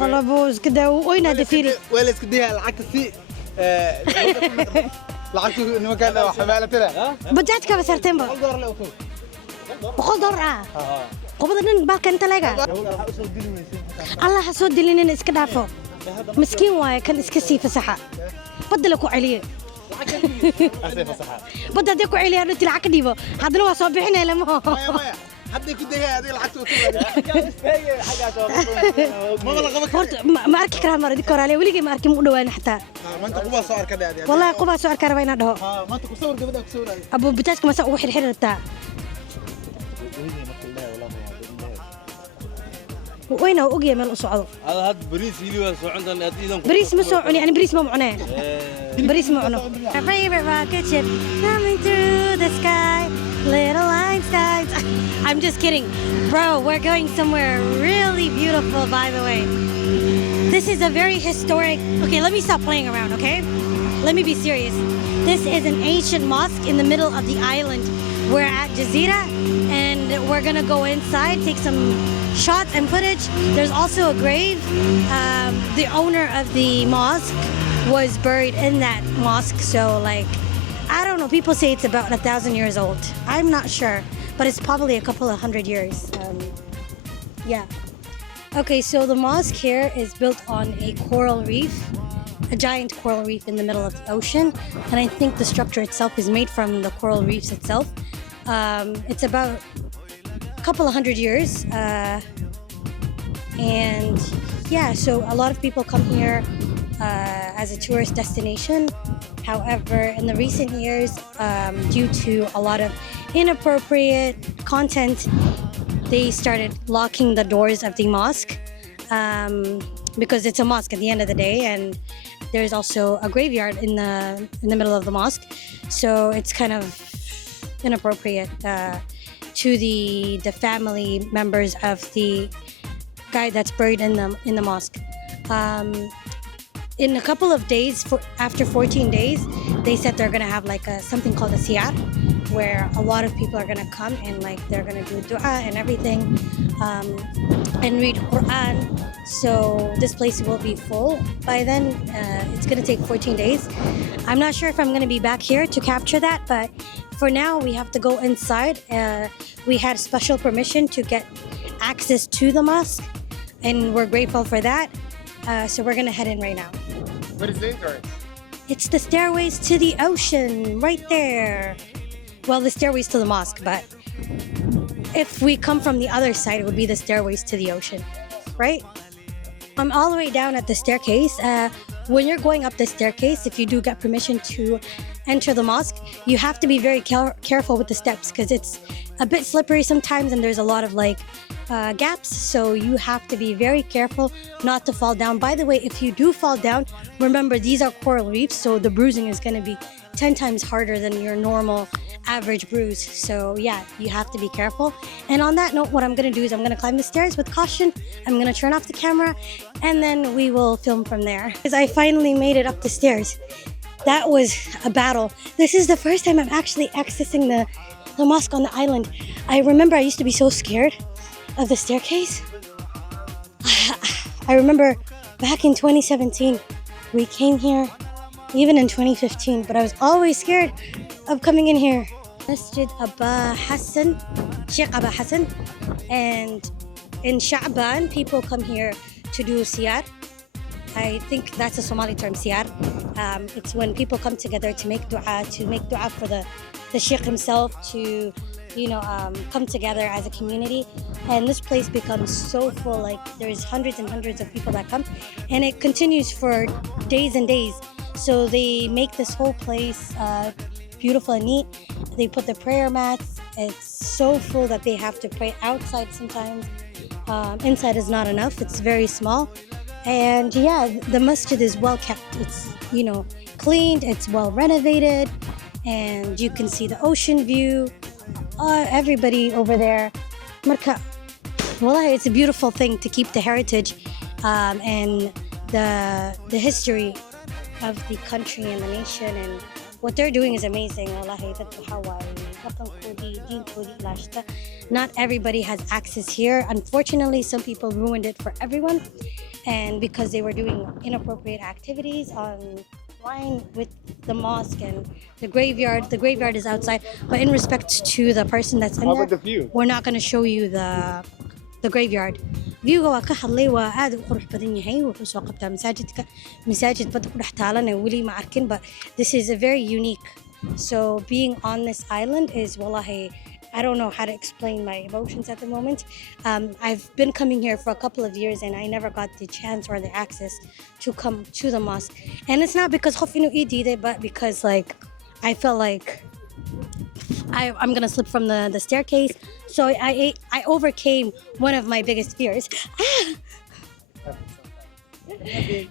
والله بوز كده وين دفيري ولا اسكديها العكس سي العكس انه كان حماله ترى بدأت كم سرتين بقى دور له فوق بقول دور قبضنا بالك انت لاقى الله حسود لنا اسك دافو مسكين واي كان اسك سي فسحه بدلكوا عليه بدل ديكوا عليه انت العك ديبو هذا هو صبحنا لما حد يكون ده هذه العكس ما أركي كلام مرة دي كورالي ولقي ما أركي مقدوان حتى ما أنت قبا صار كذا والله قبا صار كربينا ده ما أنت كسور كذا كسور أبو بتاعك مسا وحيد حيد بتاع وينه وأجي من الأسعار هذا هاد بريس يلي عندنا هذه بريس مسوعني يعني بريس ما معناه بريس ما معناه My favorite rocket ship coming through the sky little Einstein I'm just kidding bro we're going somewhere really beautiful by the way this is a very historic okay let me stop playing around okay let me be serious this is an ancient mosque in the middle of the island we're at Jazeera and we're gonna go inside take some shots and footage. There's also a grave. The owner of the mosque was buried in that mosque. So like, I don't know, people say it's about 1,000 years old. I'm not sure, but it's probably a couple of 100 years. Yeah. Okay, so the mosque here is built on a coral reef, a giant coral reef in the middle of the ocean. And I think the structure itself is made from the coral reefs itself. It's about couple of 100 years and yeah so a lot of people come here as a tourist destination. However, in the recent years due to a lot of inappropriate content they started locking the doors of the mosque because it's a mosque at the end of the day and there's also a graveyard in the middle of the mosque, so it's kind of inappropriate to the family members of the guy that's buried in the mosque. In a couple of days, after 14 days, they said they're gonna have like something called a siyar, where a lot of people are gonna come and like they're gonna do dua and everything, and read Quran. So this place will be full by then. It's gonna take 14 days. I'm not sure if I'm gonna be back here to capture that, but for now we have to go inside. We had special permission to get access to the mosque and we're grateful for that. So we're gonna head in right now. What is the entrance? It's the stairways to the ocean right there. Well, the stairways to the mosque, but if we come from the other side, it would be the stairways to the ocean, right? I'm all the way down at the staircase. When you're going up the staircase, if you do get permission to enter the mosque, you have to be very careful with the steps because it's a bit slippery sometimes and there's a lot of like gaps, so you have to be very careful not to fall down. By the way, if you do fall down, remember these are coral reefs, so the bruising is going to be 10 times harder than your normal average bruise. So yeah, you have to be careful. And on that note, what I'm going to do is I'm going to climb the stairs with caution. I'm going to turn off the camera and then we will film from there. Because I finally made it up the stairs. That was a battle. This is the first time I'm actually accessing the mosque on the island. I remember I used to be so scared of the staircase. I remember back in 2017, we came here, even in 2015, but I was always scared of coming in here. Masjid Abba Hassan, Sheikh Abba Hassan, and in Sha'ban, people come here to do siyar. I think that's a Somali term, siyar. It's when people come together to make dua for the Sheikh himself, to come together as a community. And this place becomes so full, like there's hundreds and hundreds of people that come, and it continues for days and days. So they make this whole place beautiful and neat. They put the prayer mats. It's so full that they have to pray outside sometimes. Inside is not enough. It's very small. And yeah, the masjid is well kept. It's, cleaned, it's well renovated, and you can see the ocean view. Everybody over there. Marka, wallahi, it's a beautiful thing to keep the heritage and the history of the country and the nation, and what they're doing is amazing. Wallahi, dadka waxaa waaye dhaqankoodii, diintoodii ilaashata. Not everybody has access here. Unfortunately, some people ruined it for everyone, and because they were doing inappropriate activities online with the mosque and the graveyard. The graveyard is outside, but in respect to the person that's in How there, about the view? we're not going to show you the graveyard. Viewga waa ka hadlay, waa aad u qurux badan yahay. Wuxuu soo qabtaa masaajidka, masaajid badda ku dhex taalana weli ma arkin, but this is a very unique. So being on this island is wallahi, I don't know how to explain my emotions at the moment. I've been coming here for a couple of years and I never got the chance or the access to come to the mosque. And it's not because khofinu idide, but because like I felt like I'm gonna slip from the staircase. So I overcame one of my biggest fears.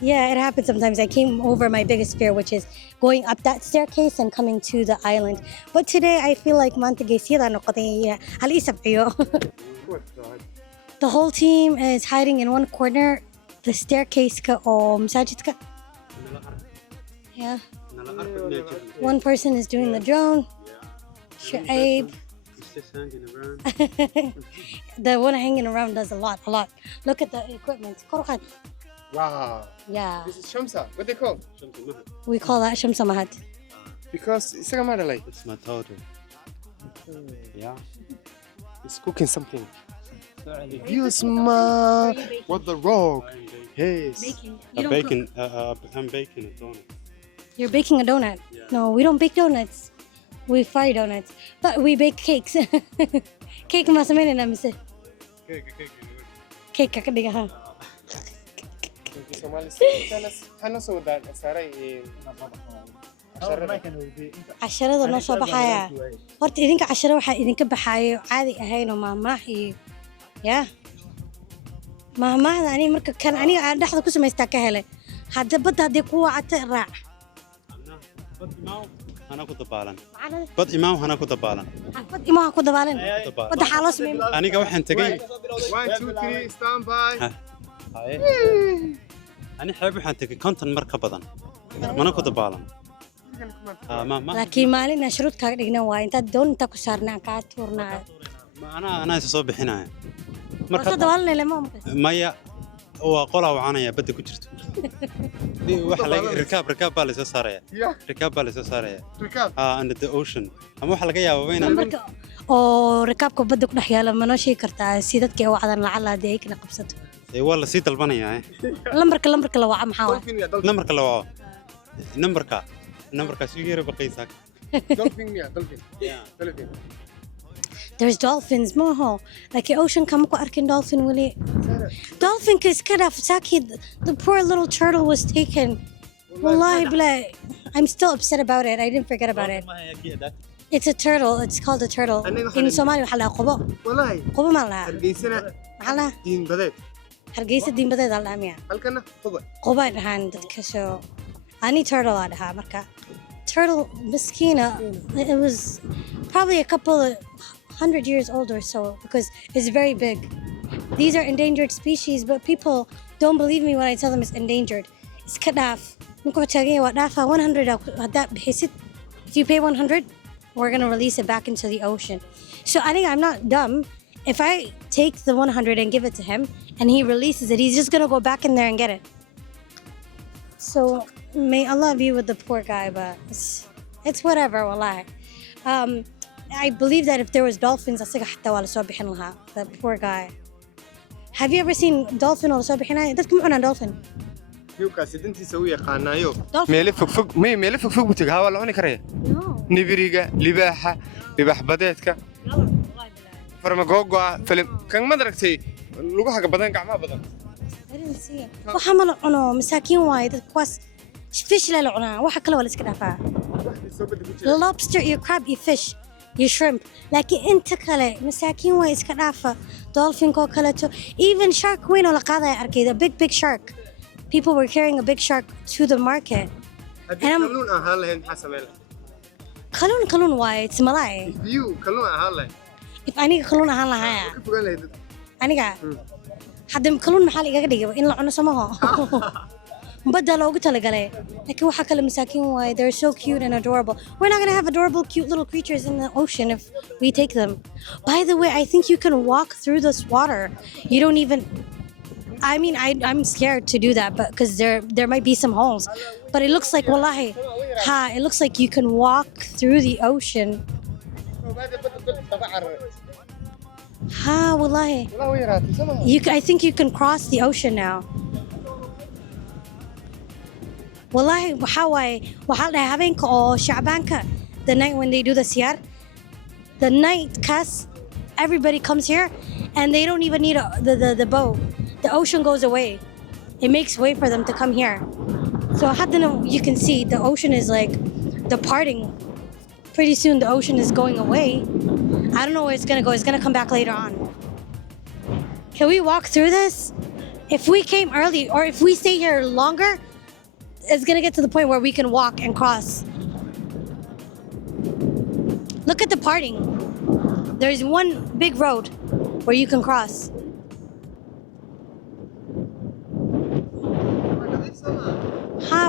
Yeah, it happens sometimes. I came over my biggest fear, which is going up that staircase and coming to the island. But today I feel like the whole team is hiding in one corner. The staircase or masajid ka. Yeah. One person is doing the drone. Shu'aib. The one hanging around does a lot. Look at the equipment. Wow. Yeah. This is Shamsa. What they call? We call that Shamsa Mahad. Because it's a matter like It's my daughter. yeah. It's cooking something. You smell what the rock. Yes. Baking. I'm baking a donut. You're baking a donut. Yeah. No, we don't bake donuts. We fry donuts. But we bake cakes. Cake masamin na mise. Cake kakadiga ha. Hana soo daan saaray casharada noo soo baxaya. Horta idinka casharo waxaa idinka baxaayo caadi ahayn oo maahmaah iyo yaa maahmaahda aniga marka kan aniga aan dhexda ku samaystaa ka helay. Hadda badda haddii ku wacata raac. أنا كنت بالان. بد إمام أنا كنت بالان. بد إمام كنت بالان. بد حالوس مين. أنا كواحد تجي. 1 2 3 stand by. أنا حابب حنتك كنت مركب بدن. ما أنا كنت بالان. ما. لكن مالنا شروط كأننا واين تدون أنت كسرنا كاتورنا. أنا أصوب هنا. مركب. دوالنا لما ممكن. مايا وقولها وعانية بدي كجرت. وحلا ركاب بالي سارية. ركاب بالي سارية. ركاب. under the ocean. أما حلا جاية وبيننا. أو ركابك بدك نحيا لما نشي كرتا سيدتك أو عذر لعلا ديك نقبسته. إيه والله سيد البنية. لمبرك لو عم حاول. نمبرك لو نمبرك سيجير بقيسك. Dolphin. There's dolphins more like the ocean come ko arkin dolphin wili dolphin is kada saki the poor little turtle was taken wallahi blay I'm still upset about it I didn't forget about it it's a turtle it's called a turtle in Somalia waxa la qobo wallahi qobo ma la hargeysana hala diin badeed hargeysa diin badeed la amiya halkana qobo dhahan dadka soo ani turtle adaha marka turtle miskina it was probably a couple of 100 years old or so because it's very big. These are endangered species, but people don't believe me when I tell them it's endangered. It's kadaf. 100 if you pay 100, we're gonna release it back into the ocean. So I think I'm not dumb. If I take the 100 and give it to him and he releases it, he's just gonna go back in there and get it. So may Allah be with the poor guy, but it's whatever, wallahi. I believe that if there was dolphins, the poor guy. Have you ever seen dolphin or dolphin? يوكاس انتي سوي يقانايو ميلف فوق ميلف فوق بتجها ولا هوني كريه نبريجا لباحة لباح بديتك فرمجوجا فيلم كان ما دركتي لوجها بدن قعمة بدن I didn't see it. وحمل عنو مساكين وايد كواس fish لا لعنا واحد كله ولا سكنا فا lobster you crab you fish you shrimp لكن أنت كله مساكين وايد سكنا فا dolphin كو كله تو even shark وين ولا قاعدة أركيد a big shark. People were carrying a big shark to the market. كلون أهله حسمله. كلون وايد سملاي. View كلون أهله. If أنا كلون أهله هيا. كيف قال هيدا؟ أنا حد كلون محل إيجا كديجا إن لعنة سماها. بدل لو قلت لك لكن وحكى المساكين why they're so cute and adorable. We're not gonna have adorable, cute little creatures in the ocean if we take them. By the way, I think you can walk through this water. You don't even. I mean, I'm scared to do that, but because there might be some holes, but it looks like wallahi, it looks like you can walk through the ocean. Wallahi. I think you can cross the ocean now. Wallahi, waxaa la habeenka oo shacbaanka, the night when they do the siyar, the night cast, everybody comes here and they don't even need the boat. The ocean goes away. It makes way for them to come here. So you can see the ocean is like departing. Pretty soon the ocean is going away. I don't know where it's gonna go. It's gonna come back later on. Can we walk through this? If we came early or if we stay here longer, it's gonna get to the point where we can walk and cross. Look at the parting. There's one big road where you can cross.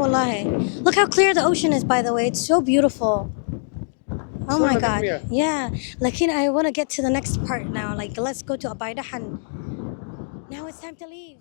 Wallahi. Look how clear the ocean is, by the way. It's so beautiful. Oh my God. Yeah. Like, I want to get to the next part now. Like, let's go to Abaidahan. Now it's time to leave.